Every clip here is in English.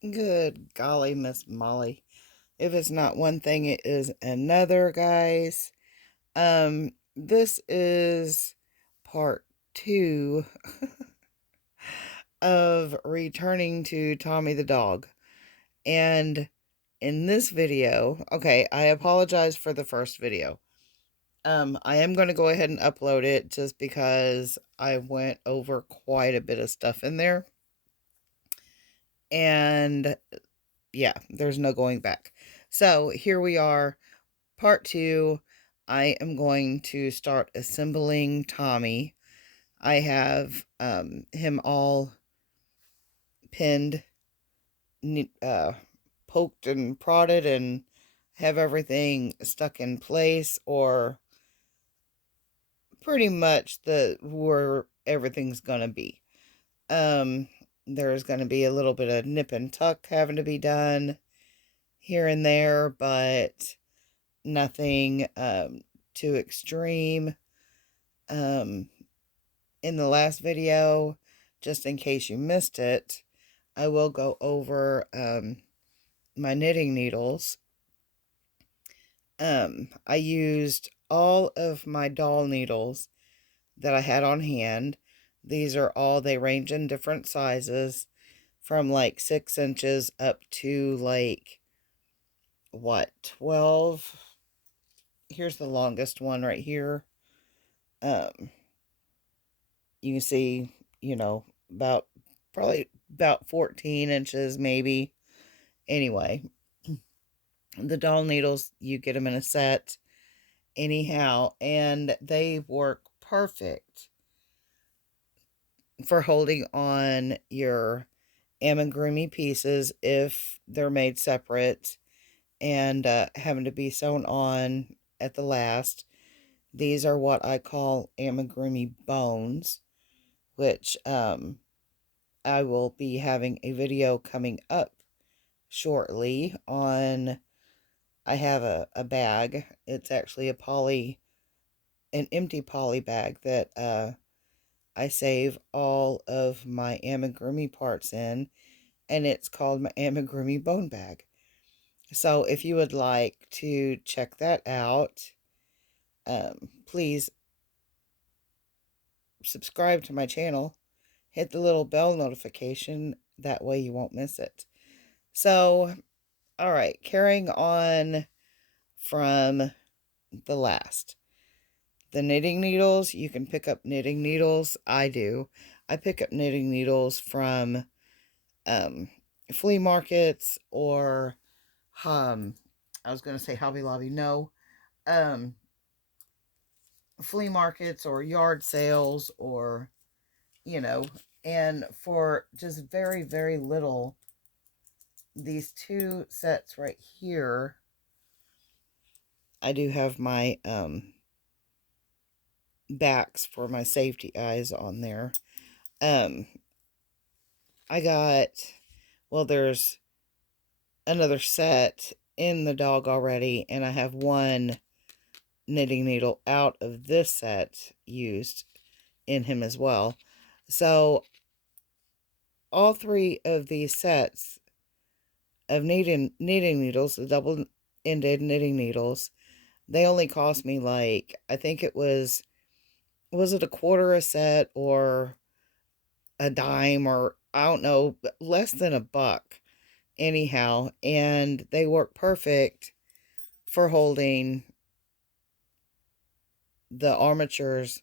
Good golly, Miss Molly. If it's not one thing, it is another, guys. This is part two of returning to Tommy the dog. And in this video, okay, I apologize for the first video. I am going to go ahead and upload it just because I went over quite a bit of stuff in there. And yeah, there's no going back. So here we are, part two. I am going to start assembling Tommy. I have him all pinned, uh, poked and prodded, and have everything stuck in place, or pretty much where everything's gonna be. Um, there's gonna be a little bit of nip and tuck having to be done here and there, but nothing too extreme. Um, in the last video, just in case you missed it, I will go over my knitting needles. I used all of my doll needles that I had on hand. These are all, they range in different sizes from like 6 inches up to like, what, 12? Here's the longest one right here. Um, you can see, about probably about 14 inches maybe. Anyway, the doll needles, you get them in a set anyhow, and they work perfect for holding on your amigurumi pieces if they're made separate and having to be sewn on at the last. These are what I call amigurumi bones, which I will be having a video coming up shortly on. I have a bag. It's actually an empty poly bag that I save all of my amigurumi parts in, and it's called my amigurumi bone bag. So if you would like to check that out, please subscribe to my channel, hit the little bell notification, that way you won't miss it. So, all right, carrying on from the last. The knitting needles, you can pick up knitting needles. I do. I pick up knitting needles from um, flea markets or, I was going to say Hobby Lobby. No. Um, Flea markets or yard sales or, you know, and for just very, very little, these two sets right here, I do have my backs for my safety eyes on there. Um, I got, well, there's another set in the dog already, and I have one knitting needle out of this set used in him as well. So all three of these sets of knitting needles, the double-ended knitting needles, they only cost me like, I think it was it a quarter a set or a dime, or I don't know, less than $1 anyhow, and they work perfect for holding the armatures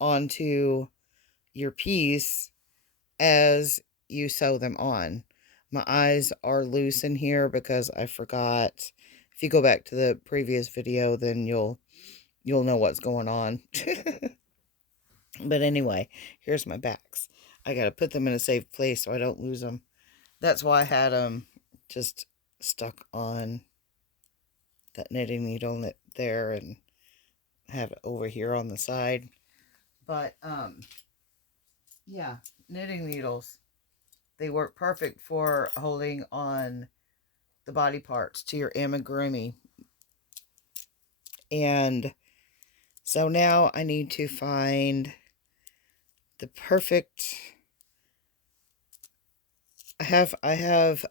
onto your piece as you sew them on. My eyes are loose in here because I forgot. If you go back to the previous video, then you'll know what's going on. But anyway, here's my backs. I got to put them in a safe place so I don't lose them. That's why I had them just stuck on that knitting needle there and have it over here on the side. But yeah, knitting needles, they work perfect for holding on the body parts to your amigurumi. And so now I need to find the perfect I have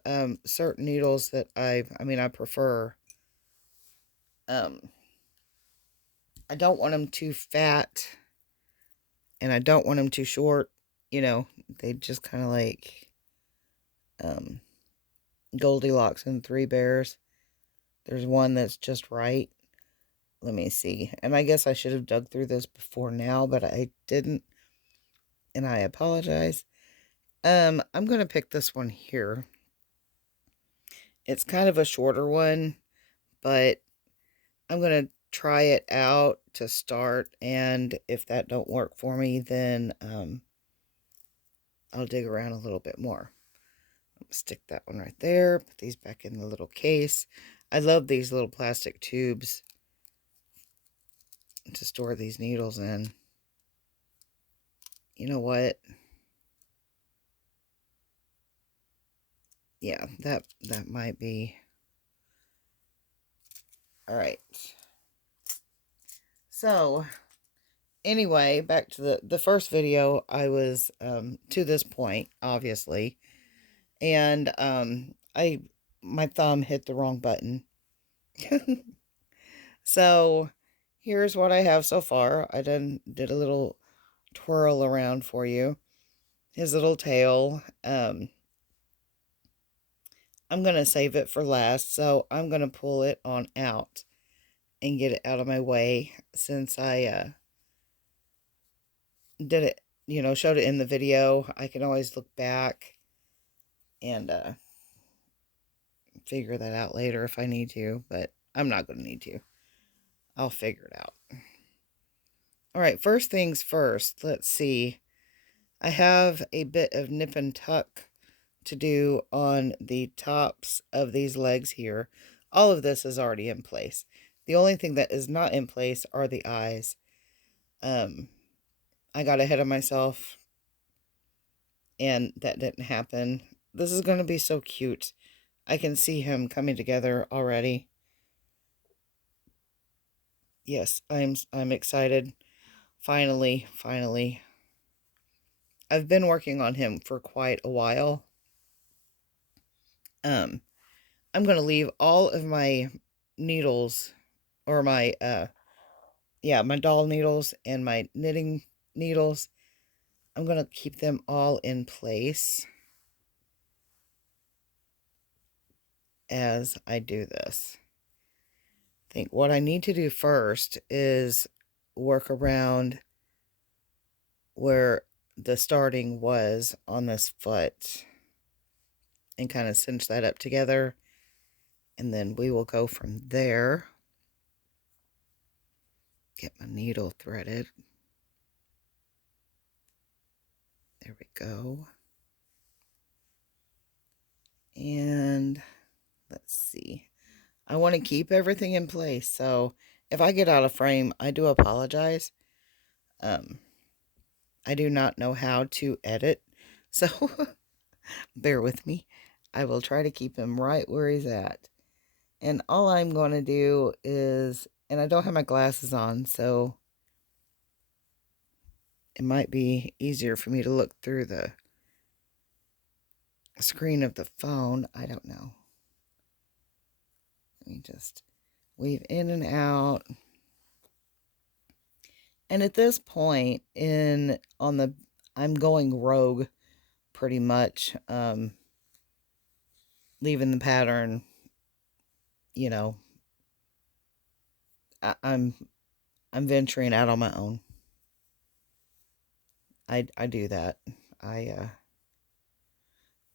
certain needles that I prefer. Um, I don't want them too fat, and I don't want them too short. You know, they just kind of like um, Goldilocks and Three Bears. There's one that's just right. Let me see. And I guess I should have dug through this before now, but I didn't, and I apologize. I'm gonna pick this one here. It's kind of a shorter one, but I'm gonna try it out to start, and if that don't work for me, then I'll dig around a little bit more. Stick that one right there. Put these back in the little case. I love these little plastic tubes to store these needles in. You know what? Yeah, that might be all right. So anyway, back to the first video. I was to this point, obviously, and I my thumb hit the wrong button. So here's what I have so far. I did a little twirl around for you. His little tail. I'm gonna save it for last, so I'm gonna pull it on out and get it out of my way since I did it, showed it in the video. I can always look back and figure that out later if I need to, but I'm not going to need to. I'll figure it out. All right, first things first, let's see. I have a bit of nip and tuck to do on the tops of these legs here. All of this is already in place. The only thing that is not in place are the eyes. I got ahead of myself, and that didn't happen. This is going to be so cute. I can see him coming together already. Yes, I'm excited. Finally. I've been working on him for quite a while. I'm going to leave all of my needles, or my doll needles and my knitting needles. I'm going to keep them all in place as I do this. I think what I need to do first is work around where the starting was on this foot and kind of cinch that up together, and then we will go from there. Get my needle threaded. There we go. And let's see. I want to keep everything in place, so if I get out of frame, I do apologize. I do not know how to edit, so bear with me. I will try to keep him right where he's at. And all I'm going to do is, and I don't have my glasses on, so it might be easier for me to look through the screen of the phone. I don't know. Let me just weave in and out. And at this point I'm going rogue pretty much, leaving the pattern, I'm venturing out on my own. I do that.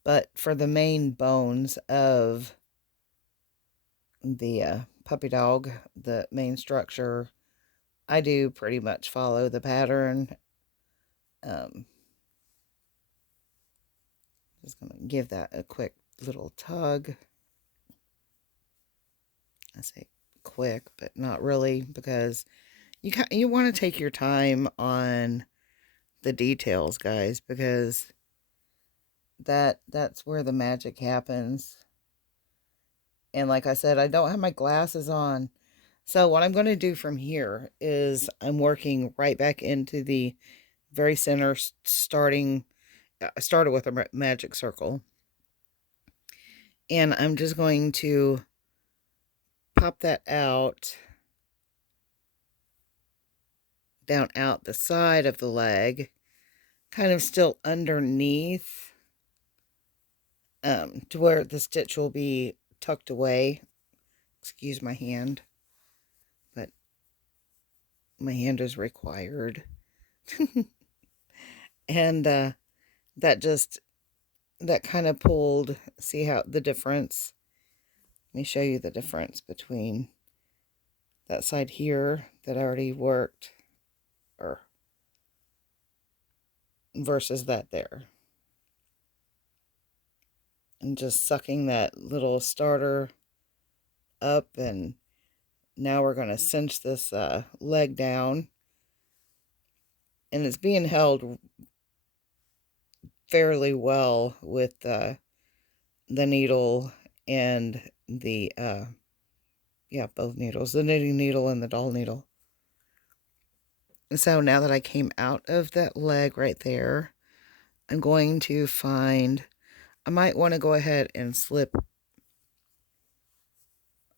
But for the main bones of the puppy dog, the main structure, I do pretty much follow the pattern. Just going to give that a quick little tug. I say quick, but not really, because you want to take your time on the details, guys, because that's where the magic happens. And like I said, I don't have my glasses on. So what I'm going to do from here is I'm working right back into the very center, starting. I started with a magic circle. And I'm just going to pop that out, down out the side of the leg, kind of still underneath, to where the stitch will be tucked away. Excuse my hand, but my hand is required. And that kind of pulled, see how the difference? Let me show you the difference between that side here that I already worked, or versus that there. And just sucking that little starter up, and now we're going to cinch this leg down, and it's being held fairly well with the needle and the yeah, both needles, the knitting needle and the doll needle. So now that I came out of that leg right there, I'm going to find, I might want to go ahead and slip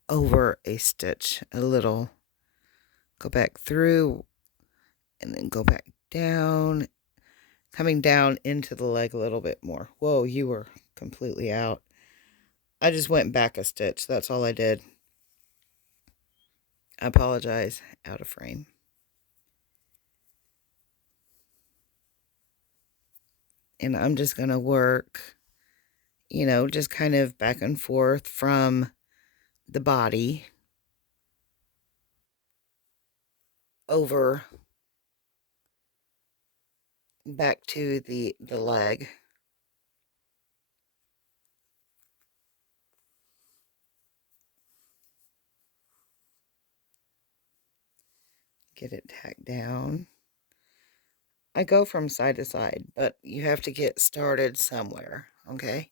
over a stitch a little, go back through, and then go back down, coming down into the leg a little bit more. Whoa, you were completely out. I just went back a stitch. That's all I did. I apologize. Out of frame. And I'm just going to work, you know, just kind of back and forth from the body over back to the leg. Get it tacked down. I go from side to side, but you have to get started somewhere, okay?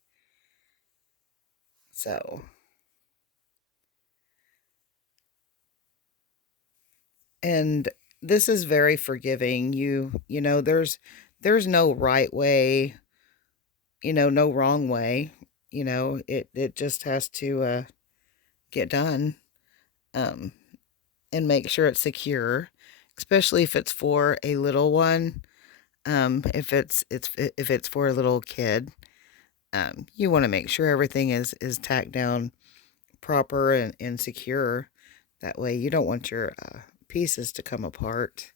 So, and this is very forgiving. You know, there's no right way, you know, no wrong way. You know, it just has to get done. Um and make sure it's secure, especially if it's for a little one. If it's for a little kid, you want to make sure everything is tacked down proper and secure. That way, you don't want your pieces to come apart.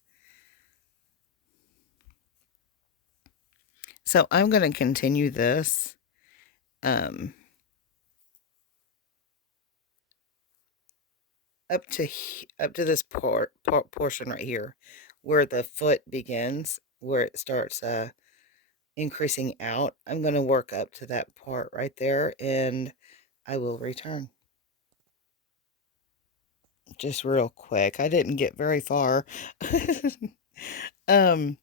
So I'm going to continue this um, up to this portion right here, where the foot begins, where it starts increasing out. I'm going to work up to that part right there, and I will return. Just real quick. I didn't get very far. um,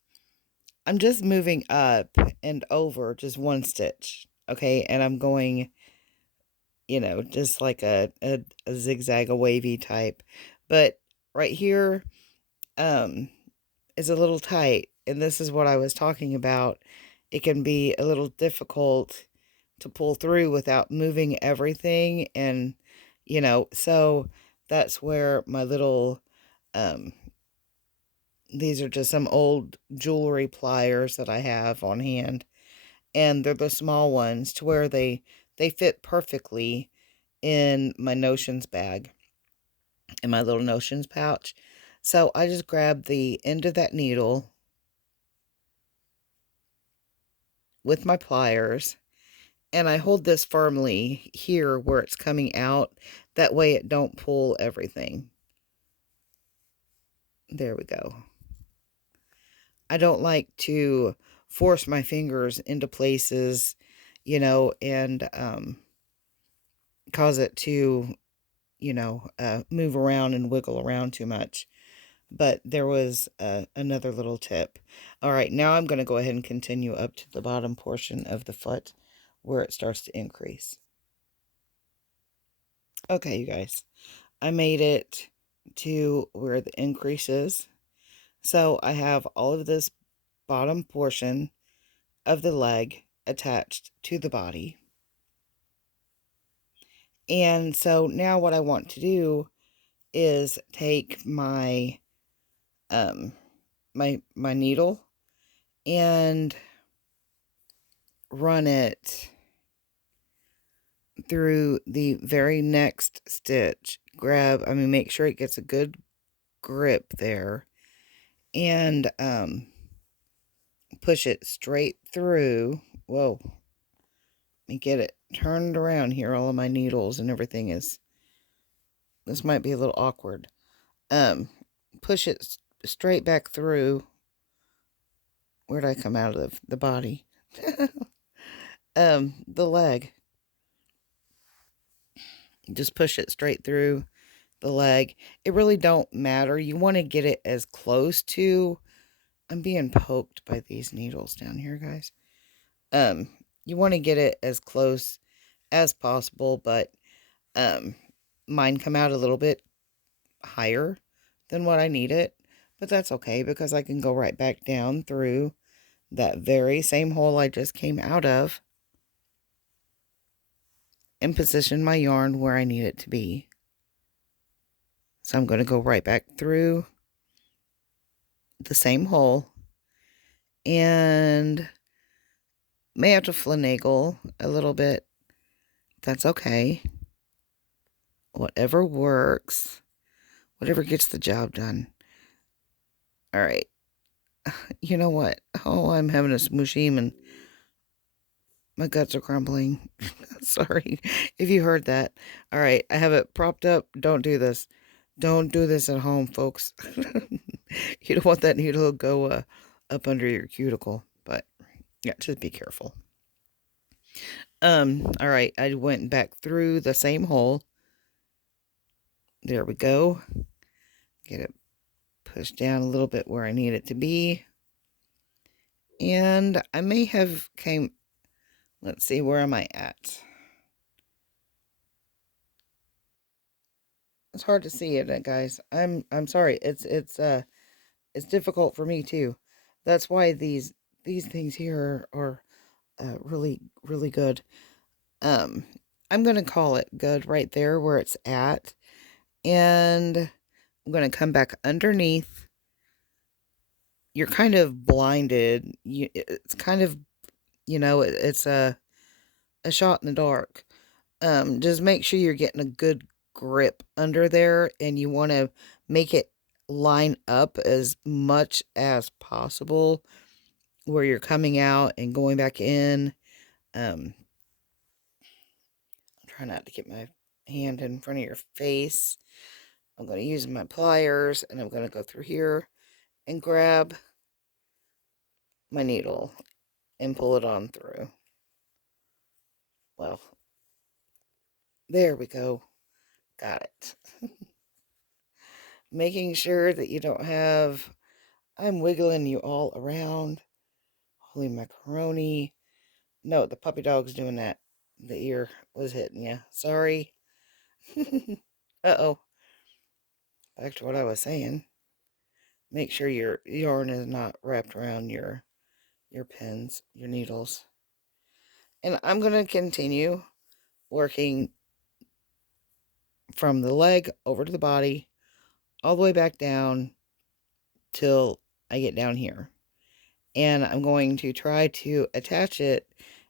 I'm just moving up and over just one stitch. Okay, and I'm going, you know, just like a zigzag, a wavy type. But right here, um, is a little tight, and this is what I was talking about. It can be a little difficult to pull through without moving everything, and you know, so that's where my little these are just some old jewelry pliers that I have on hand, and they're the small ones to where they fit perfectly in my notions bag, in my little notions pouch. So I just grab the end of that needle with my pliers, and I hold this firmly here where it's coming out. That way it don't pull everything. There we go. I don't like to force my fingers into places, you know, and cause it to, you know, move around and wiggle around too much. But there was another little tip. All right, now I'm going to go ahead and continue up to the bottom portion of the foot where it starts to increase. Okay, you guys, I made it to where the increase is. So I have all of this bottom portion of the leg attached to the body. And so now what I want to do is take my my needle and run it through the very next stitch. Make sure it gets a good grip there, and push it straight through. Whoa, let me get it turned around here. All of my needles and everything is, this might be a little awkward. Um, push it straight back through. Where'd I come out of the body? The leg. Just push it straight through the leg. It really don't matter. You want to get it as close to, I'm being poked by these needles down here, guys. You want to get it as close as possible, but mine come out a little bit higher than what I need it, but that's okay because I can go right back down through that very same hole I just came out of and position my yarn where I need it to be. So I'm going to go right back through the same hole and may have to finagle a little bit. That's okay. Whatever works, whatever gets the job done. All right. You know what? Oh, I'm having a smooshie and my guts are crumbling. Sorry if you heard that. All right, I have it propped up. Don't do this. Don't do this at home, folks. You don't want that needle to go up under your cuticle. But yeah, just be careful. All right, I went back through the same hole. There we go. Get it pushed down a little bit where I need it to be. And I may have let's see, where am I at? It's hard to see it, guys. I'm sorry. It's difficult for me too. That's why these things here are really good. Um, I'm gonna call it good right there where it's at, and I'm gonna come back underneath. You're kind of blinded. It's kind of, it's a shot in the dark. Just make sure you're getting a good grip under there, and you want to make it line up as much as possible where you're coming out and going back in. Try not to get my hand in front of your face. I'm going to use my pliers, and I'm going to go through here and grab my needle and pull it on through. Well, there we go. Got it. Making sure that you don't have, I'm wiggling you all around. Holy macaroni. No, the puppy dog's doing that. The ear was hitting you. Sorry. Uh-oh. Back to what I was saying. Make sure your yarn is not wrapped around your pins, your needles. And I'm going to continue working from the leg over to the body, all the way back down till I get down here. And I'm going to try to attach it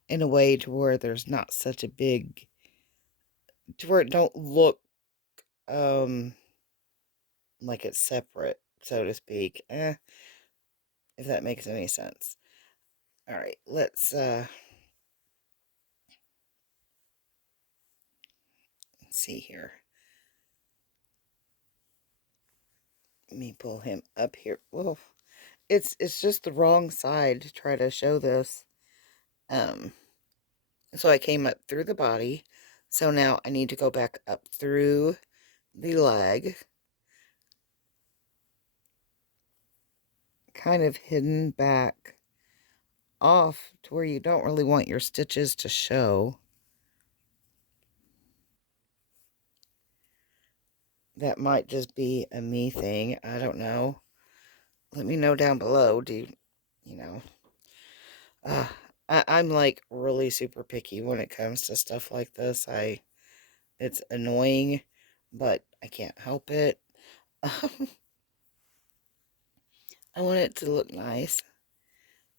in a way to where there's not such a big, to where it don't look like it's separate, so to speak. If that makes any sense. All right, let's see here. Let me pull him up here. Whoa. It's just the wrong side to try to show this. So I came up through the body. So now I need to go back up through the leg. Kind of hidden back off to where you don't really want your stitches to show. That might just be a me thing. I don't know. Let me know down below. You know, I'm like really super picky when it comes to stuff like this. I It's annoying, but I can't help it. I want it to look nice.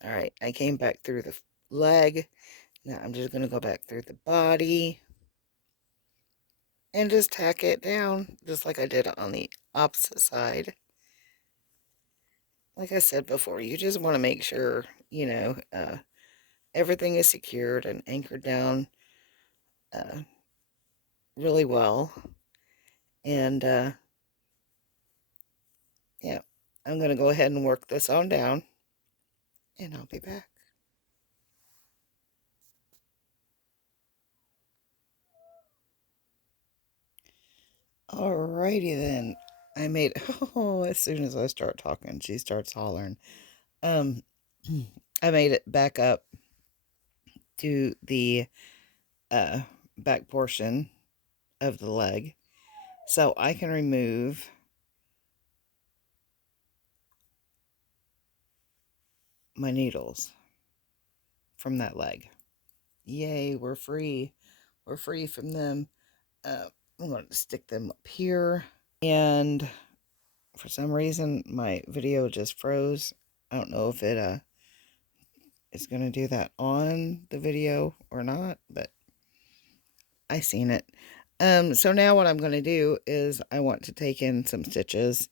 All right, I came back through the leg. Now I'm just going to go back through the body and just tack it down, just like I did on the opposite side. Like I said before, you just want to make sure, everything is secured and anchored down uh, really well. And, yeah, I'm going to go ahead and work this on down, and I'll be back. Alrighty then. I made, oh, as soon as I start talking, she starts hollering. Um, I made it back up to the back portion of the leg so I can remove my needles from that leg. Yay, we're free. We're free from them. I'm going to stick them up here. And for some reason, my video just froze. I don't know if it is going to do that on the video or not, but I seen it. So now what I'm going to do is I want to take in some stitches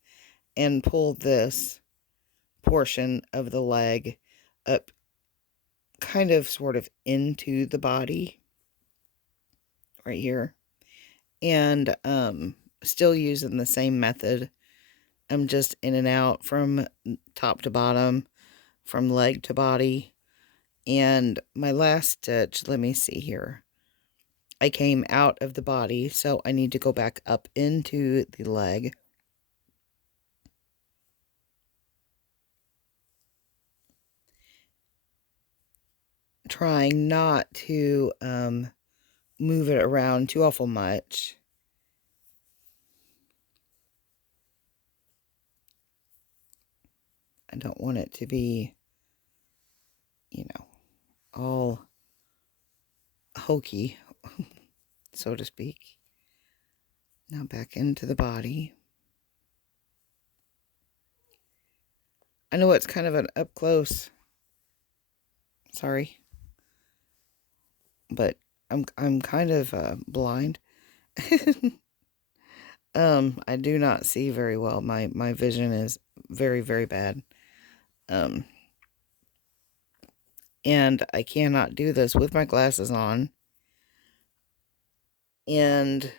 and pull this portion of the leg up kind of sort of into the body right here. And still using the same method. I'm just in and out from top to bottom, from leg to body. And my last stitch, let me see here. I came out of the body, so I need to go back up into the leg. Trying not to move it around too awful much. I don't want it to be, all hokey, so to speak. Now back into the body. I know it's kind of an up close. Sorry. But I'm kind of blind. I do not see very well. My vision is very, very bad. And I cannot do this with my glasses on. And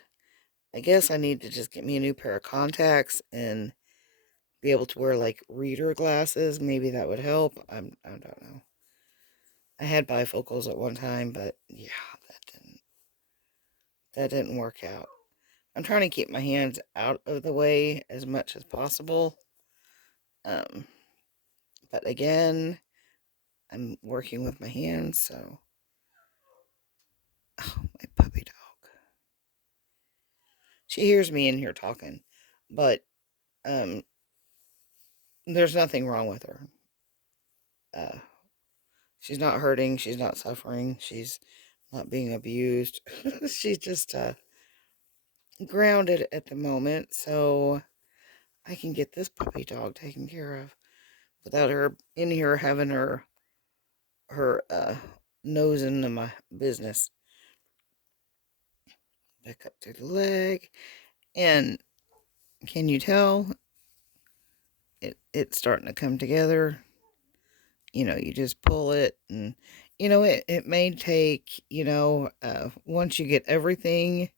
I guess I need to just get me a new pair of contacts and be able to wear like reader glasses. Maybe that would help. I don't know. I had bifocals at one time, but yeah, that didn't work out. I'm trying to keep my hands out of the way as much as possible. But again, I'm working with my hands, so. Oh, my puppy dog. She hears me in here talking, but there's nothing wrong with her. She's not hurting. She's not suffering. She's not being abused. She's just grounded at the moment, so I can get this puppy dog taken care of without her in here having her nose into my business. Back up through the leg, and can you tell it's starting to come together? You just pull it, and it may take, once you get everything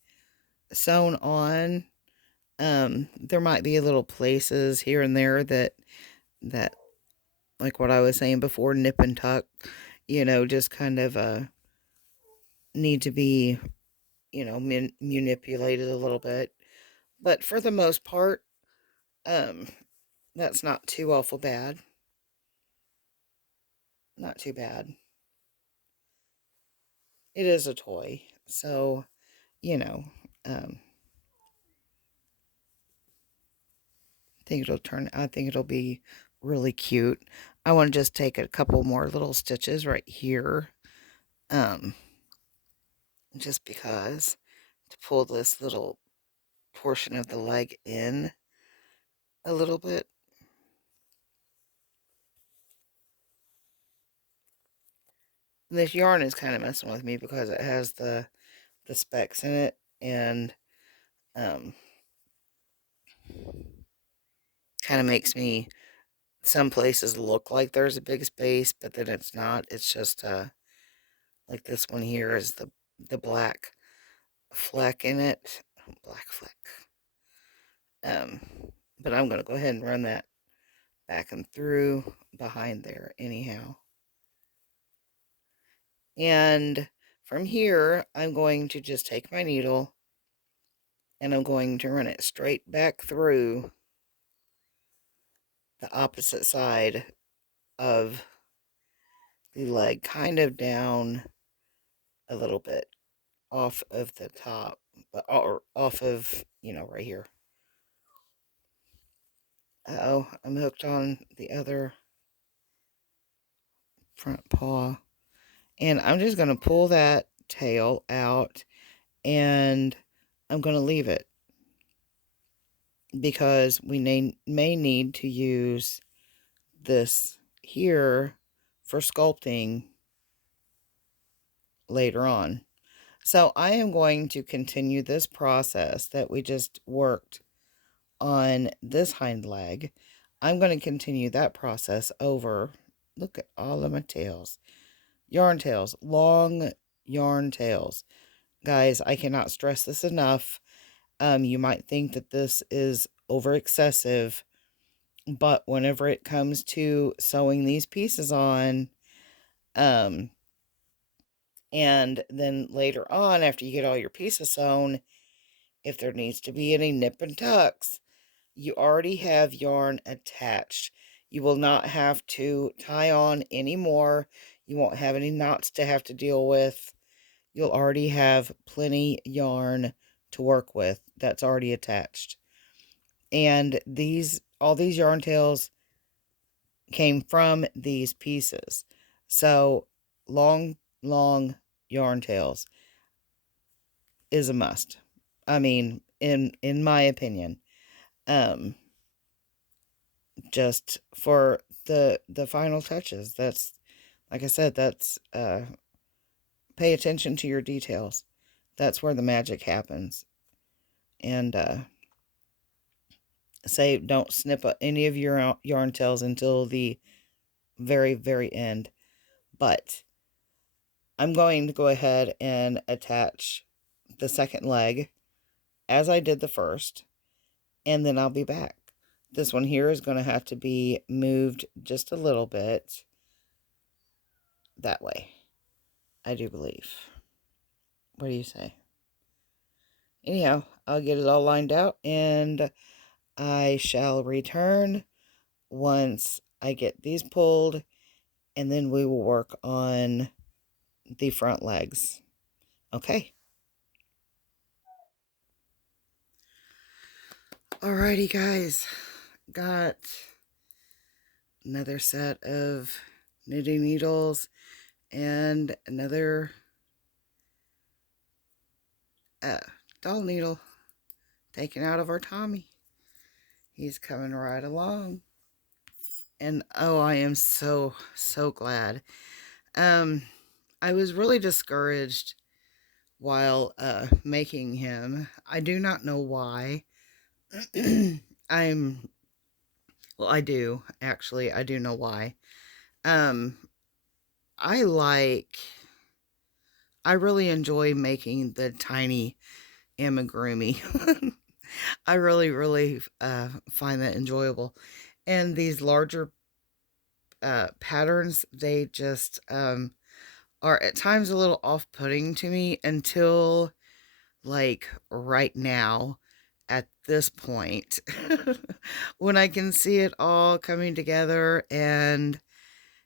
sewn on, there might be little places here and there that like what I was saying before, nip and tuck, just kind of need to be, manipulated a little bit. But for the most part, that's not too awful bad. Not too bad. It is a toy, so, I I think it'll be really cute. I want to just take a couple more little stitches right here, just because. to pull this little portion of the leg in a little bit. This yarn is kind of messing with me because it has the specks in it, and um, kind of makes me some places look like there's a big space, but then it's not. It's just like this one here is the black fleck in it. Black fleck. Um, but I'm gonna go ahead and run that back and through behind there anyhow. And from here, I'm going to just take my needle and I'm going to run it straight back through the opposite side of the leg, kind of down a little bit off of the top, or off of, right here. Uh-oh, I'm hooked on the other front paw. And I'm just going to pull that tail out, and I'm going to leave it because we may need to use this here for sculpting later on. So I am going to continue this process that we just worked on this hind leg. I'm going to continue that process over. Look at all of my tails. Yarn tails, long yarn tails. Guys, I cannot stress this enough. You might think that this is over excessive, but whenever it comes to sewing these pieces on, and then later on, after you get all your pieces sewn, if there needs to be any nip and tucks, you already have yarn attached. You will not have to tie on anymore. You won't have any knots to have to deal with. You'll already have plenty yarn to work with that's already attached. And all these yarn tails came from these pieces. So long yarn tails is a must. I mean, in my opinion. Just for the final touches. That's, like I said, that's pay attention to your details. That's where the magic happens. And say don't snip any of your yarn tails until the very, very end. But I'm going to go ahead and attach the second leg as I did the first, and then I'll be back. This one here is going to have to be moved just a little bit that way, I do believe. What do you say? Anyhow, I'll get it all lined out, and I shall return once I get these pulled, and then we will work on the front legs. Okay. Alrighty, guys. Got another set of knitting needles and another doll needle taken out of our Tommy. He's coming right along. And oh, I am so glad. I was really discouraged while making him. I do not know why. I do, actually. I do know why. I really enjoy making the tiny amigurumi. I really find that enjoyable. And these larger patterns, they just are at times a little off-putting to me until like right now at this point when I can see it all coming together. And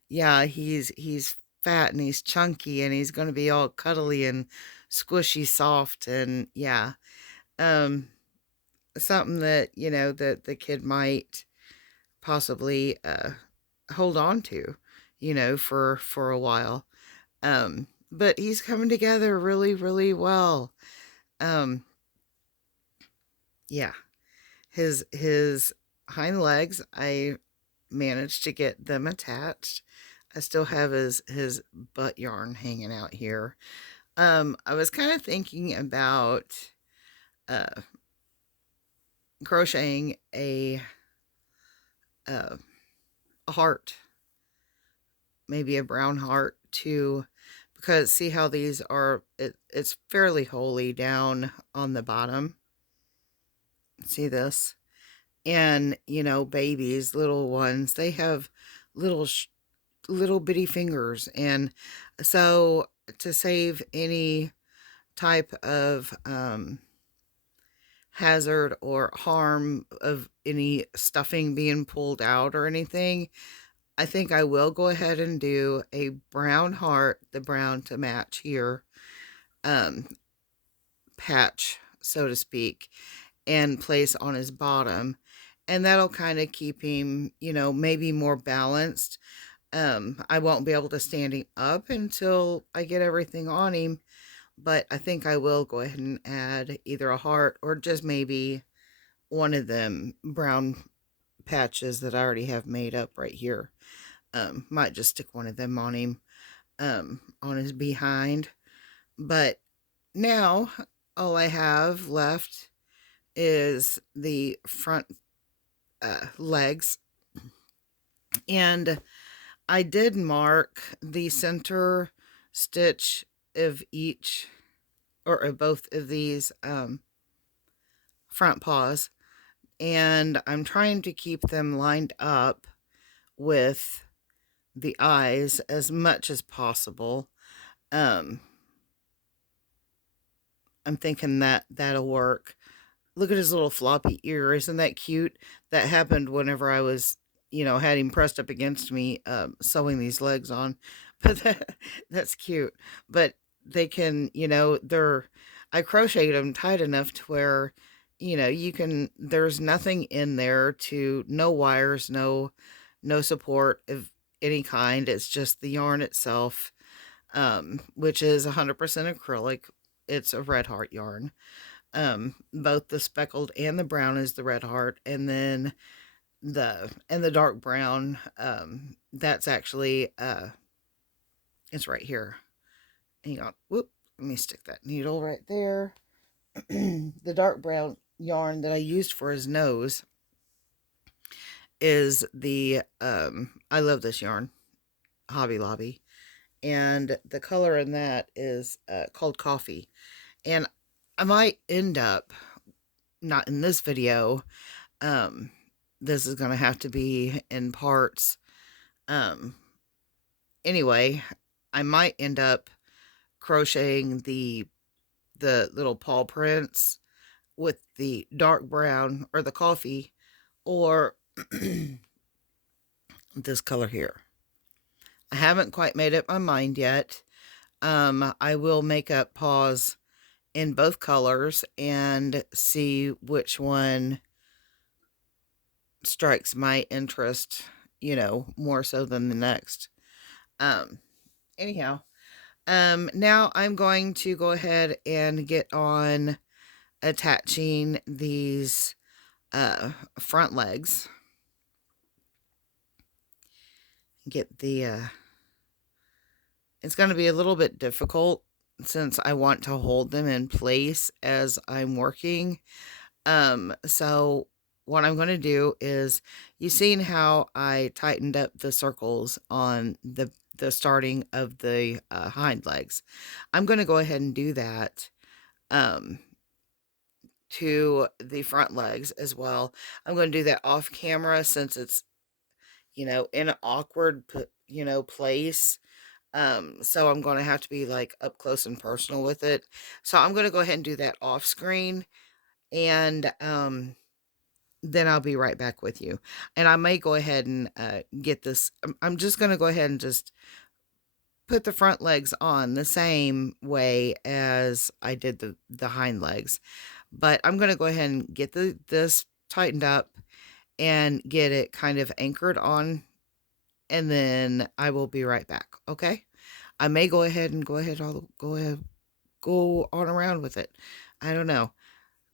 yeah, he's fat and he's chunky and he's going to be all cuddly and squishy soft, and yeah, something that that the kid might possibly hold on to, for a while. But he's coming together really well. Um, yeah, his hind legs, I managed to get them attached. I still have his butt yarn hanging out here. I was kind of thinking about uh, crocheting uh, a heart, maybe a brown heart too, because see how these are, it's fairly holy down on the bottom. See this? And, babies, little ones, they have little, little bitty fingers. And so to save any type of hazard or harm of any stuffing being pulled out or anything, I think I will go ahead and do a brown heart, the brown to match here, um, patch, so to speak, and place on his bottom. And that'll kind of keep him, maybe more balanced. I won't be able to stand him up until I get everything on him, but I think I will go ahead and add either a heart or just maybe one of them brown patches that I already have made up right here. Might just stick one of them on him, on his behind. But now all I have left is the front legs. And I did mark the center stitch of each or of both of these front paws. And I'm trying to keep them lined up with the eyes as much as possible. Um, I'm thinking that that'll work. Look at his little floppy ear. Isn't that cute? That happened whenever I was, had him pressed up against me, sewing these legs on. But that's cute. But they can, I crocheted them tight enough to where, there's nothing in there no wires, no support of any kind. It's just the yarn itself, which is 100% acrylic. It's a red heart yarn. Both the speckled and the brown is the red heart, and then the dark brown, that's actually it's right here. Hang on. Whoop. Let me stick that needle right there. The dark brown yarn that I used for his nose is the I love this yarn, Hobby Lobby, and the color in that is called Coffee. And I might end up, not in this video, this is going to have to be in parts. Anyway, I might end up crocheting the little paw prints with the dark brown or the coffee, or this color here. I haven't quite made up my mind yet. I will make up paws in both colors and see which one strikes my interest, more so than the next. Anyhow, now I'm going to go ahead and get on attaching these front legs. Get the it's going to be a little bit difficult since I want to hold them in place as I'm working. So what I'm going to do is, you seen how I tightened up the circles on the starting of the hind legs. I'm going to go ahead and do that to the front legs as well. I'm going to do that off camera since it's, in an awkward, place. So I'm going to have to be like up close and personal with it. So I'm going to go ahead and do that off screen, and then I'll be right back with you. And I may go ahead and get this. I'm just going to go ahead and just put the front legs on the same way as I did the hind legs. But I'm going to go ahead and get this tightened up and get it kind of anchored on, and then I will be right back. Okay? I may go ahead and I'll go ahead. go on around with it. I don't know.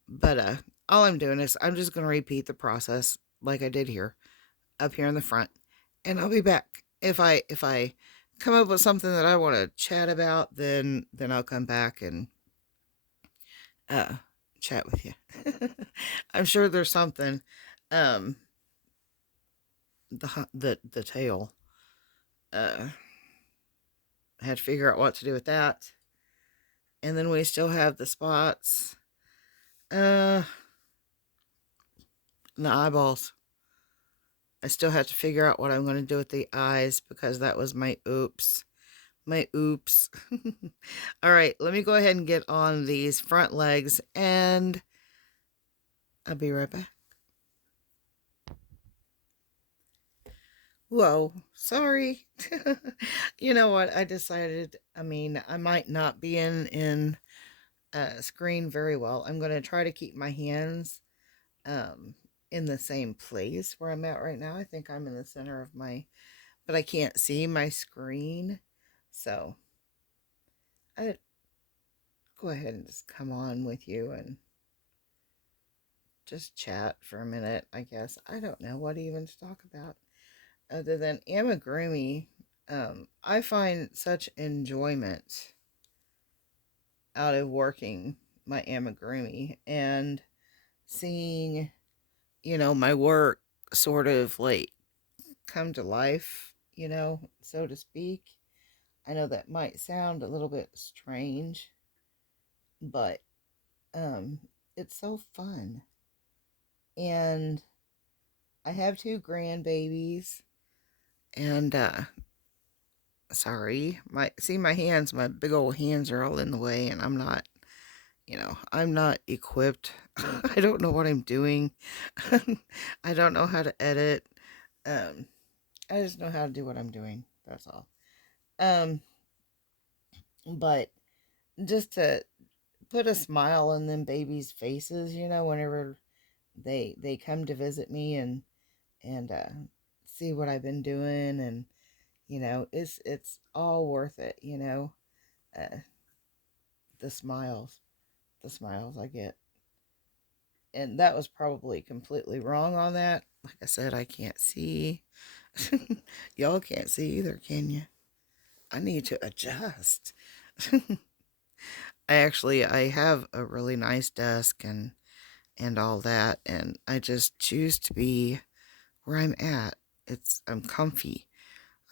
But all I'm doing is I'm just gonna repeat the process like I did here, up here in the front, and I'll be back. If I come up with something that I want to chat about, then I'll come back and uh chat with you. I'm sure there's something. Um the tail. I had to figure out what to do with that. And then we still have the spots. Uh the eyeballs. I still have to figure out what I'm going to do with the eyes because that was my oops. My oops. All right, let me go ahead and get on these front legs and I'll be right back. Whoa, sorry. You know what? I decided, I mean, I might not be in screen very well. I'm going to try to keep my hands um in the same place where I'm at right now. I think I'm in the center of my, but I can't see my screen. So, I go ahead and just come on with you and just chat for a minute, I guess. I don't know what even to talk about other than amigurumi. I find such enjoyment out of working my amigurumi and seeing, my work sort of like come to life, so to speak. I know that might sound a little bit strange, but um, it's so fun. And I have two grandbabies, and sorry, my hands, my big old hands are all in the way, and I'm not equipped. I don't know what I'm doing. I don't know how to edit. Um, I just know how to do what I'm doing. That's all. Um, but just to put a smile on them babies' faces, whenever they come to visit me and see what I've been doing, and it's all worth it. Uh, the smiles, the smiles I get, and that was probably completely wrong on that. Like I said, I can't see. Y'all can't see either, can you? I need to adjust. I have a really nice desk and all that, and I just choose to be where I'm at. I'm comfy.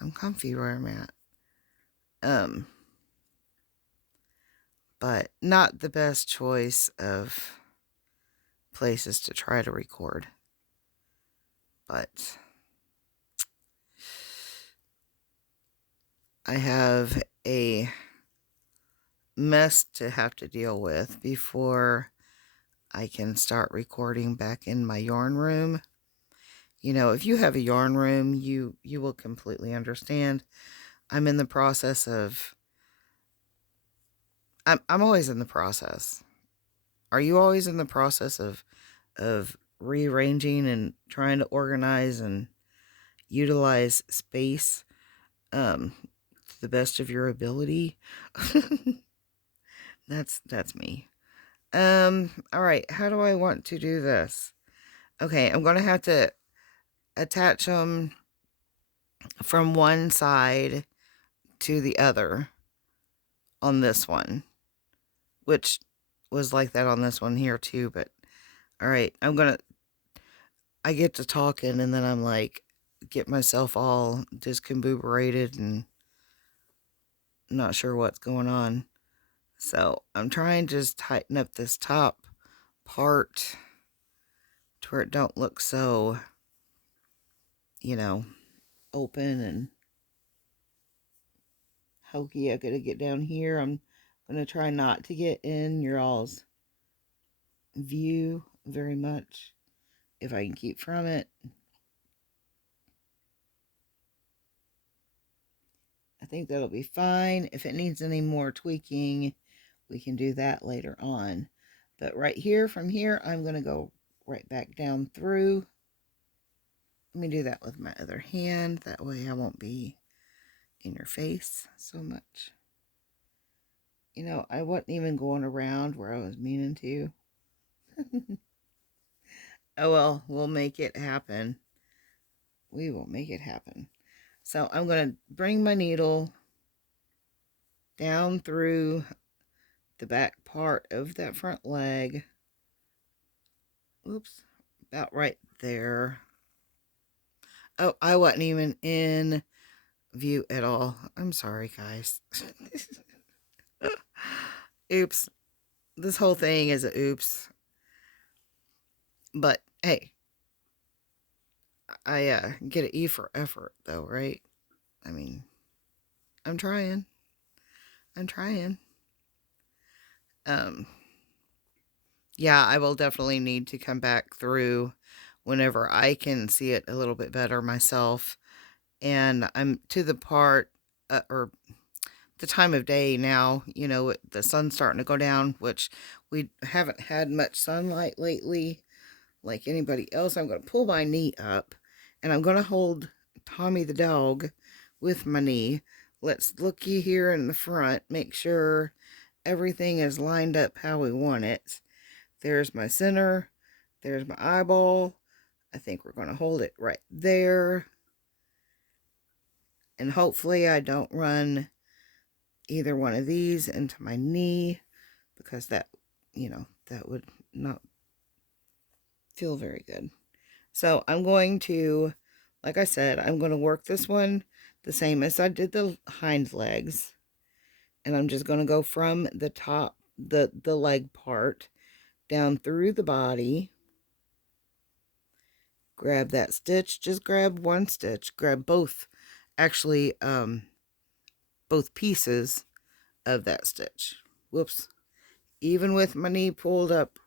I'm comfy where I'm at. Um, but not the best choice of places to try to record. But I have a mess to have to deal with before I can start recording back in my yarn room. If you have a yarn room, you will completely understand. I'm in the process of I'm always in the process. Are you always in the process of rearranging and trying to organize and utilize space to the best of your ability? That's me. All right, how do I want to do this? Okay, I'm going to have to attach them from one side to the other on this one, which was like that on this one here too, but all right, I get to talking and then I'm like, get myself all discombobulated and not sure what's going on. So I'm trying to just tighten up this top part to where it don't look so, open and hokey. I gotta get down here. I'm gonna try not to get in your all's view very much if I can keep from it. I think that'll be fine. If it needs any more tweaking, we can do that later on. But right here, from here, I'm going to go right back down through. Let me do that with my other hand. That way I won't be in your face so much. You know, I wasn't even going around where I was meaning to. Oh well, we'll make it happen. We will make it happen. So I'm going to bring my needle down through the back part of that front leg. Oops, about right there. Oh, I wasn't even in view at all. I'm sorry, guys. Oops. This whole thing is a oops. But hey, I get an E for effort though, right? I mean, I'm trying. I'm trying. Um yeah, I will definitely need to come back through whenever I can see it a little bit better myself. And I'm to the part or the time of day now, you know, the sun's starting to go down, which we haven't had much sunlight lately like anybody else. I'm going to pull my knee up and I'm going to hold Tommy the dog with my knee. Let's looky here in the front, make sure everything is lined up how we want it. There's my center. There's my eyeball. I think we're going to hold it right there. And hopefully I don't run either one of these into my knee because that, you know, that would not feel very good. So I'm going to, like I said, I'm going to work this one the same as I did the hind legs. And I'm just going to go from the top, the leg part, down through the body. Grab that stitch. Just grab one stitch. Grab both, actually, both pieces of that stitch. Whoops. Even with my knee pulled up.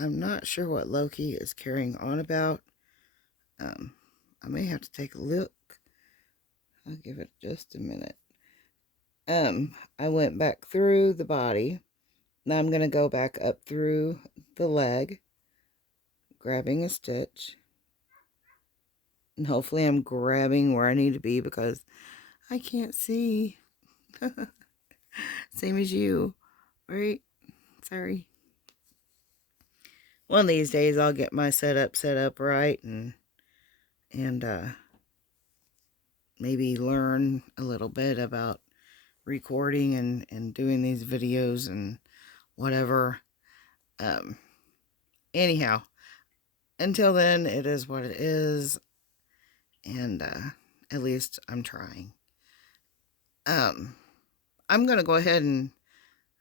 I'm not sure what Loki is carrying on about. I may have to take a look. I'll give it just a minute. I went back through the body. Now I'm going to go back up through the leg, grabbing a stitch. And hopefully I'm grabbing where I need to be because I can't see. Same as you, right? Sorry. One of these days I'll get my setup set up right and maybe learn a little bit about recording and doing these videos and whatever. Anyhow, until then, it is what it is, and at least I'm trying. I'm gonna go ahead and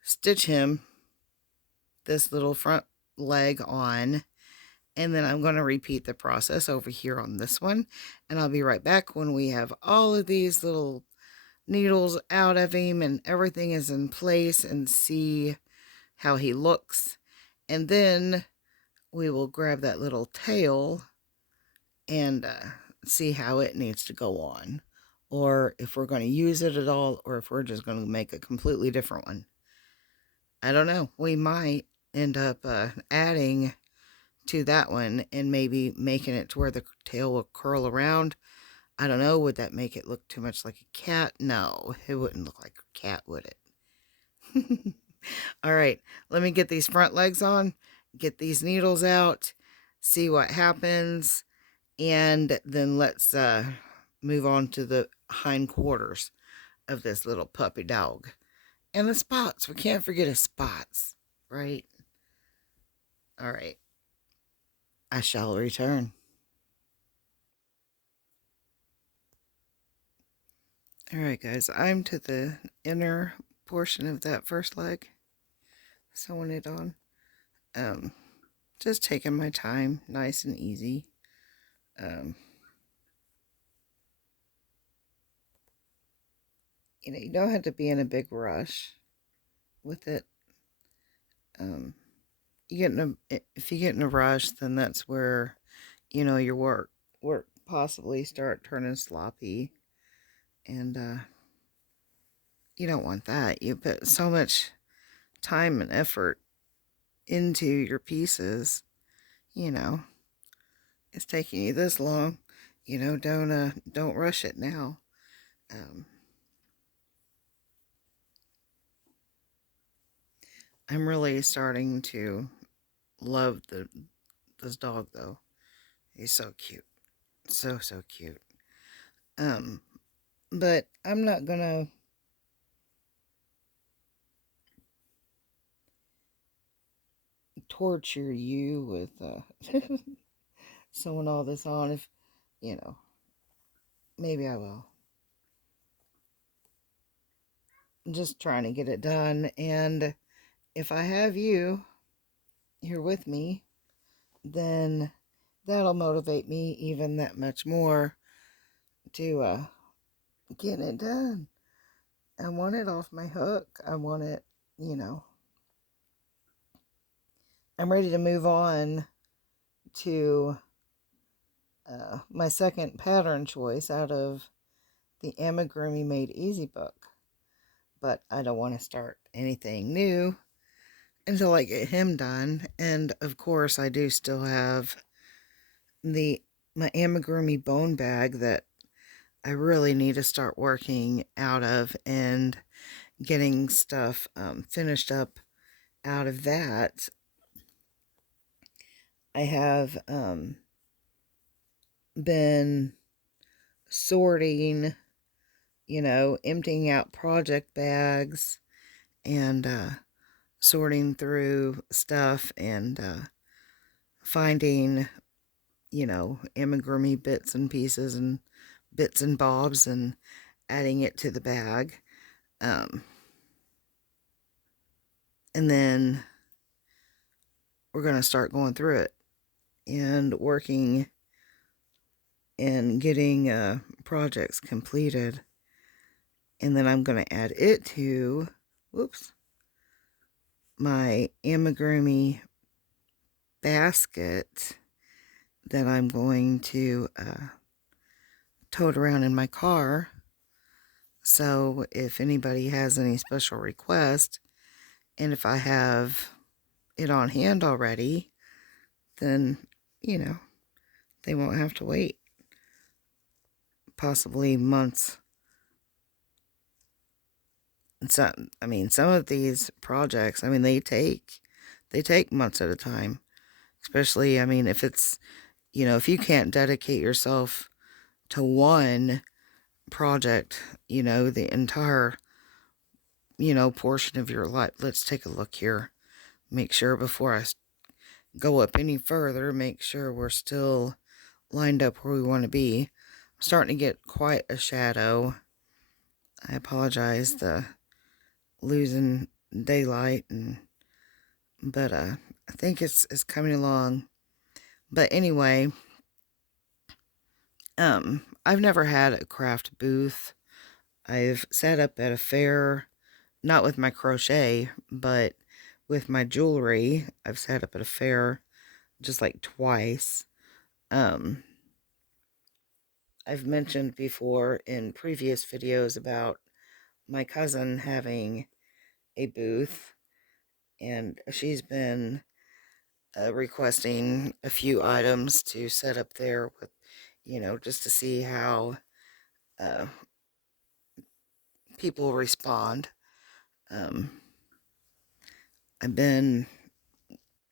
stitch him this little front leg on, and then I'm gonna repeat the process over here on this one, and I'll be right back when we have all of these little needles out of him and everything is in place and see how he looks. And then we will grab that little tail and see how it needs to go on, or if we're going to use it at all, or if we're just going to make a completely different one. I don't know. We might end up adding to that one and maybe making it to where the tail will curl around. I don't know. Would that make it look too much like a cat? No, it wouldn't look like a cat, would it? All right, let me get these front legs on, get these needles out, see what happens, and then let's move on to the hind quarters of this little puppy dog. And the spots, we can't forget his spots, right? All right, I shall return. All right, guys, I'm to the inner portion of that first leg, sewing it on. Just taking my time, nice and easy. You know, you don't have to be in a big rush with it. You get in a, if you get in a rush, then that's where, you know, your work possibly start turning sloppy, and you don't want that. You put so much time and effort into your pieces, you know, it's taking you this long, you know, don't rush it now. I'm really starting to love this dog though. He's so cute. So cute. Um but I'm not gonna torture you with sewing all this on. If you know, maybe I will. I'm just trying to get it done, and if I have you here with me, then that'll motivate me even that much more to get it done. I want it off my hook. I want it, you know. I'm ready to move on to my second pattern choice out of the Amigurumi Made Easy book. But I don't want to start anything new until I get him done. And of course, I do still have my amigurumi bone bag that I really need to start working out of and getting stuff finished up out of that. I have been sorting, you know, emptying out project bags and sorting through stuff and finding, you know, amigurumi bits and pieces and bits and bobs and adding it to the bag. And then we're going to start going through it and working and getting projects completed. And then I'm going to add it to, whoops, my amigurumi basket that I'm going to tote around in my car. So if anybody has any special request, and if I have it on hand already, then, you know, they won't have to wait possibly months. And so, I mean, some of these projects, I mean, they take months at a time. Especially, I mean, if it's, you know, if you can't dedicate yourself to one project, you know, the entire, you know, portion of your life. Let's take a look here. Make sure before I go up any further, make sure we're still lined up where we want to be. I'm starting to get quite a shadow. I apologize, the losing daylight, but I think it's coming along. But anyway, I've never had a craft booth. I've sat up at a fair, not with my crochet, but with my jewelry. I've sat up at a fair just like twice. I've mentioned before in previous videos about my cousin having a booth, and she's been requesting a few items to set up there with, you know, just to see how uh, people respond. I've been,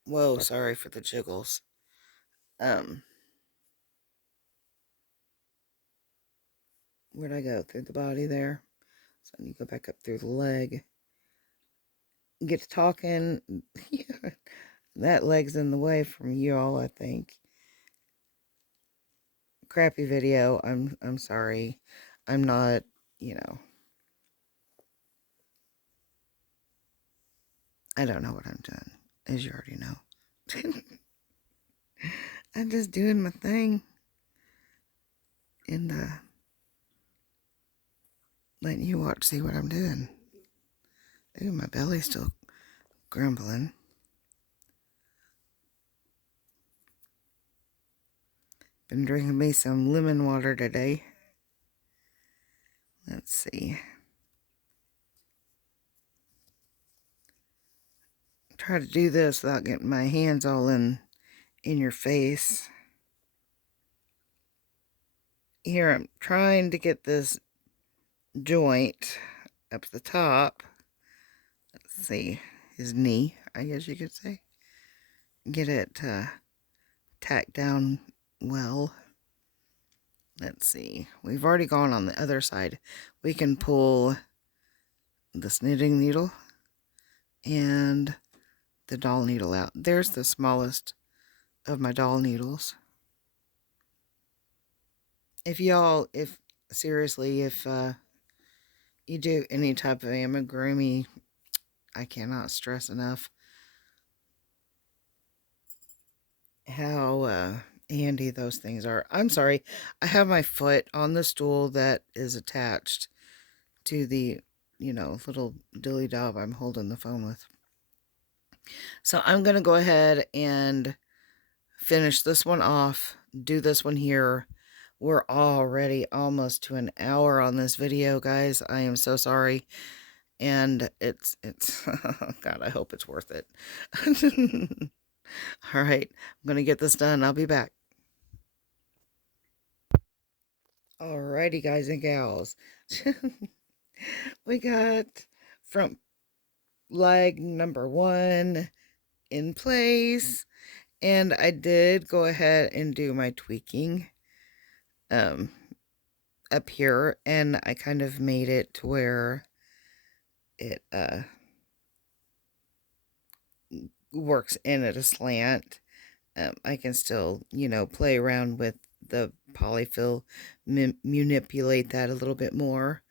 whoa, sorry for the jiggles. Where'd I go? Through the body there. So you go back up through the leg. Get to talking. That leg's in the way from you all, I think. Crappy video. I'm sorry. I'm not, you know. I don't know what I'm doing, as you already know. I'm just doing my thing. And letting you watch, see what I'm doing. Ooh, my belly's still grumbling. Been drinking me some lemon water today. Let's see. try to do this without getting my hands all in your face. Here I'm trying to get this joint up the top. Let's see, his knee, I guess you could say. Get it tacked down well. Let's see, we've already gone on the other side. We can pull this knitting needle and the doll needle out. There's the smallest of my doll needles. Seriously, if you do any type of amigurumi, I cannot stress enough how handy those things are. I'm sorry, I have my foot on the stool that is attached to the, little dilly dob I'm holding the phone with. So I'm going to go ahead and finish this one off, do this one here. We're already almost to an hour on this video, guys. I am so sorry. And it's God, I hope it's worth it. All right, I'm going to get this done. I'll be back. Alrighty, guys and gals. We got front leg number 1 in place. And I did go ahead and do my tweaking up here, and I kind of made it to where it works in at a slant. I can still, play around with the polyfill, manipulate that a little bit more.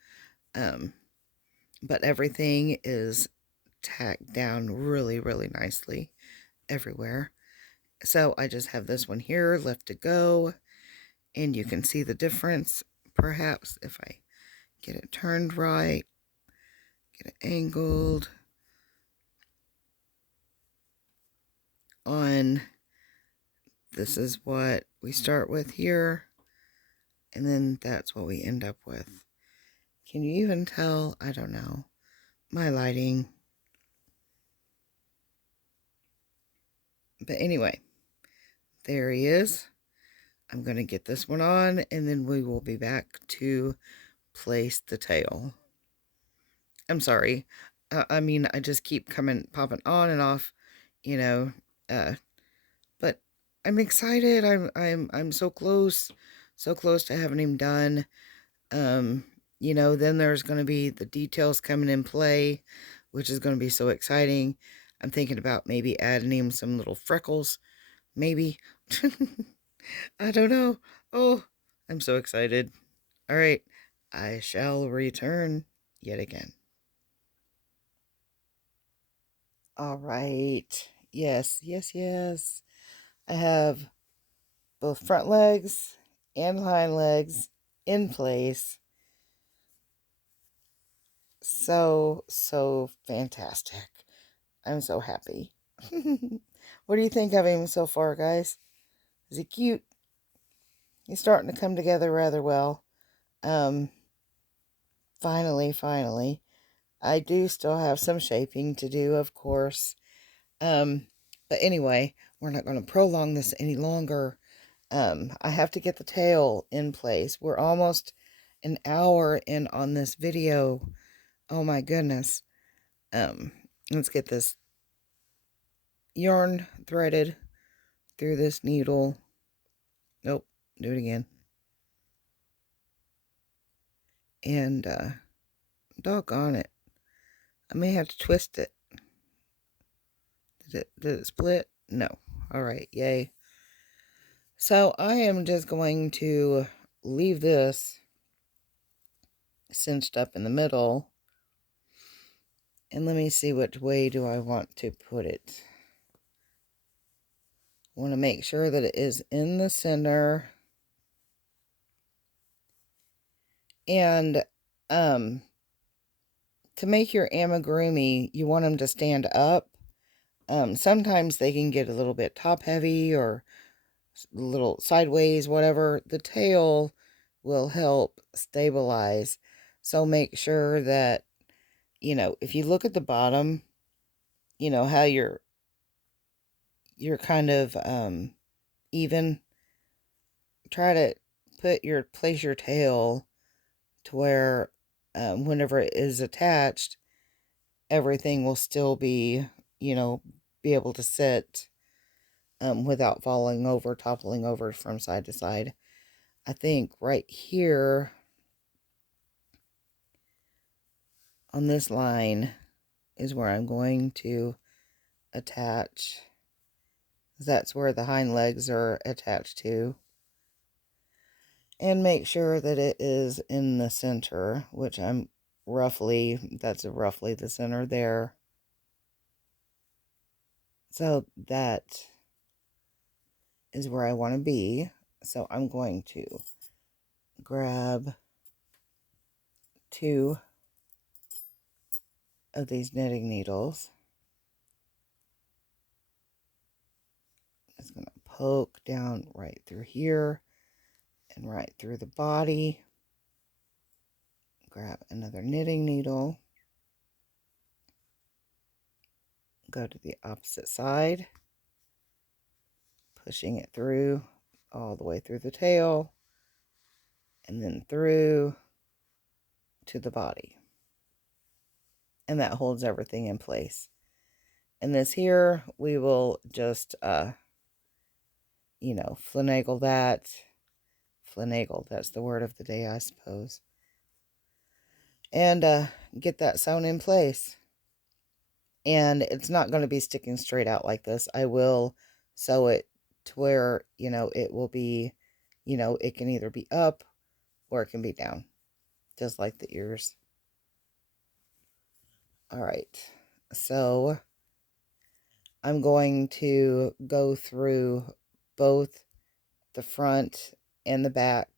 But everything is tacked down really, really nicely everywhere. So I just have this one here left to go, and you can see the difference, perhaps, if I get it turned right, get it angled on. This is what we start with here, and then that's what we end up with. Can you even tell? I don't know. My lighting. But anyway, there he is. I'm going to get this one on, and then we will be back to place the tail. I'm sorry. I just keep popping on and off, but I'm excited. I'm so close to having him done. Then there's going to be the details coming in play, which is going to be so exciting. I'm thinking about maybe adding him some little freckles, maybe. I don't know. Oh, I'm so excited. All right, I shall return yet again. All right. Yes. I have both front legs and hind legs in place. So fantastic. I'm so happy. What do you think of him so far, guys? Is he cute? He's starting to come together rather well. Finally. I do still have some shaping to do, of course. But anyway, we're not going to prolong this any longer. I have to get the tail in place. We're almost an hour in on this video. Oh my goodness. Let's get this yarn threaded through this needle. Nope, do it again. And doggone it, I may have to twist it. Did it split? No. All right, yay. So I am just going to leave this cinched up in the middle. And let me see which way do I want to put it. I want to make sure that it is in the center. And to make your amigurumi, you want them to stand up. Sometimes they can get a little bit top heavy or a little sideways, whatever. The tail will help stabilize. So make sure that, if you look at the bottom, how your you're kind of even, try to place your tail to where whenever it is attached, everything will still be, be able to sit without falling over, toppling over from side to side. I think right here on this line is where I'm going to attach. That's where the hind legs are attached to. And make sure that it is in the center, which that's roughly the center there. So that is where I want to be. So I'm going to grab 2 of these knitting needles. It's going to poke down right through here and right through the body. Grab another knitting needle. Go to the opposite side, pushing it through all the way through the tail, and then through to the body. And that holds everything in place. And this here, we will just, finagle that. Finagle, that's the word of the day, I suppose. And get that sewn in place. And it's not going to be sticking straight out like this. I will sew it to where, it will be, it can either be up or it can be down, just like the ears. All right, so I'm going to go through both the front and the back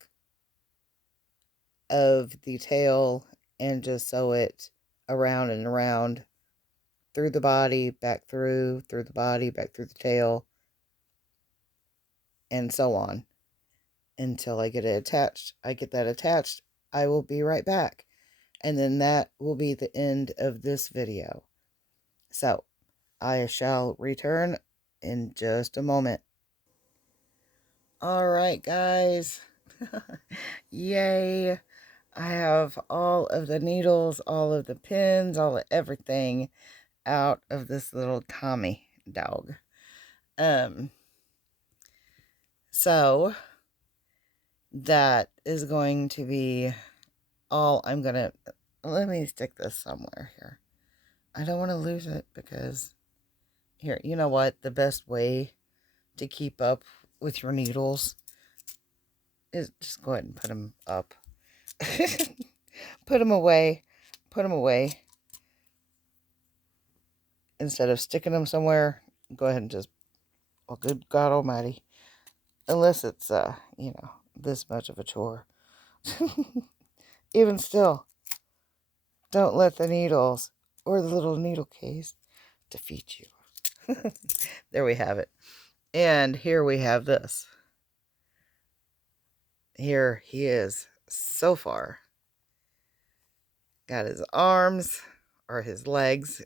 of the tail and just sew it around and around through the body, back through the body, back through the tail, and so on until I get it attached. I get that attached, I will be right back. And then that will be the end of this video. So I shall return in just a moment. All right, guys. Yay. I have all of the needles, all of the pins, all of everything out of this little Tommy dog. So that is going to be all I'm gonna, let me stick this somewhere here. I don't want to lose it because here, you know what? The best way to keep up with your needles is just go ahead and put them up. Put them away. Put them away. Instead of sticking them somewhere, go ahead and just, well, good God almighty. Unless it's, this much of a chore. Even still, don't let the needles or the little needle case defeat you. There we have it. And here we have this. Here he is so far. Got his arms, or his legs,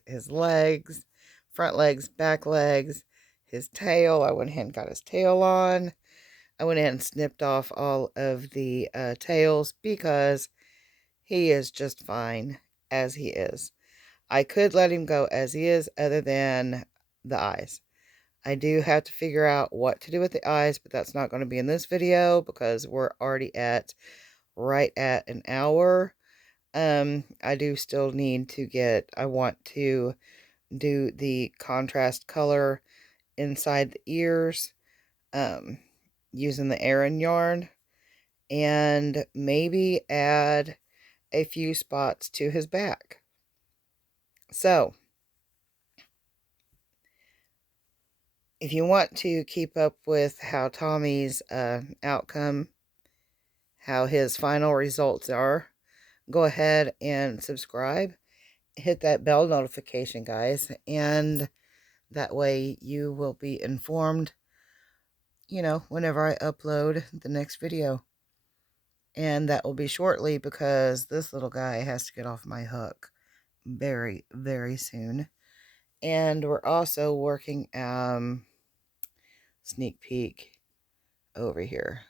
front legs, back legs, his tail. I went ahead and got his tail on. I went ahead and snipped off all of the tails because he is just fine as he is. I could let him go as he is other than the eyes. I do have to figure out what to do with the eyes, but that's not going to be in this video because we're already right at an hour. I do still need to I want to do the contrast color inside the ears, using the Aran yarn, and maybe add a few spots to his back. So, if you want to keep up with how Tommy's outcome, how his final results are, go ahead and subscribe. Hit that bell notification, guys, and that way you will be informed, whenever I upload the next video. And that will be shortly because this little guy has to get off my hook very, very soon. And we're also working, sneak peek over here.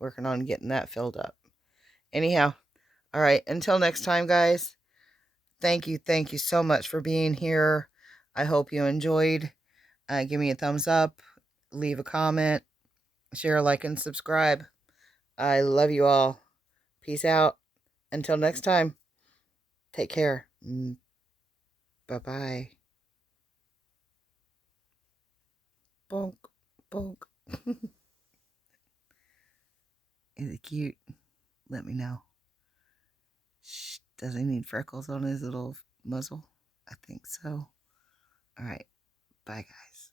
Working on getting that filled up. Anyhow, all right, until next time, guys. Thank you so much for being here. I hope you enjoyed. Give me a thumbs up, leave a comment, share, like, and subscribe. I love you all. Peace out. Until next time, take care. Bye-bye. Bonk, bonk. Is it cute? Let me know. Shh, does he need freckles on his little muzzle? I think so. All right. Bye, guys.